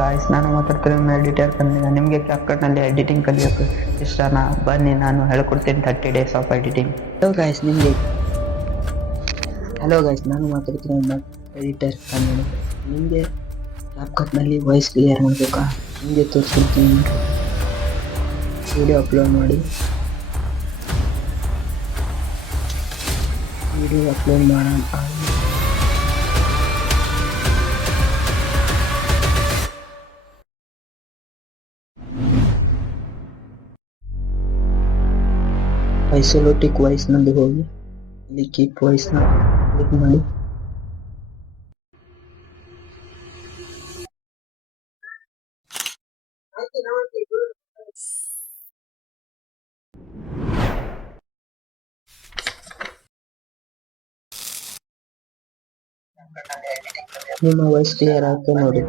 Guys, ನಾನು ಮಾತಾಡ್ತಿರೋ editor Kannada. ನಿಮಗೆ ಕ್ಯಾಪ್ಕಟ್ನಲ್ಲಿ editing ಕಲಿಯೋಕೆ ಇಷ್ಟನಾ? ಬನ್ನಿ, ನಾನು ಹೇಳ್ಕೊಡ್ತೀನಿ 30 days of editing. Hello guys, ನಾನು ಮಾತಾಡ್ತಿರೋ ಎಡಿಟರ್ ಕನ್ನಡ. ನಿಮಗೆ ಕ್ಯಾಪ್ಕಟ್ನಲ್ಲಿ ವಾಯ್ಸ್ ಕ್ಲಿಯರ್ ಮಾಡಬೇಕಾ? ನಿಮಗೆ ತೋರಿಸ್ಕೊಡ್ತೀನಿ. ವಿಡಿಯೋ ಅಪ್ಲೋಡ್ ಮಾಡೋಣ. ಐಸೋಲೇಟಿಕ್ ವಾಯ್ಸ್ ನಲ್ಲಿ ಹೋಗಿ ಇಲ್ಲಿ ಕೀಪ್ ವಾಯ್ಸ್ ನ ಕ್ಲಿಕ್ ಮಾಡಿ. ನಿಮ್ಮ ವಾಯ್ಸ್ ಕ್ಲಿಯರ್ ಆಗುತ್ತೆ ನೋಡಿ.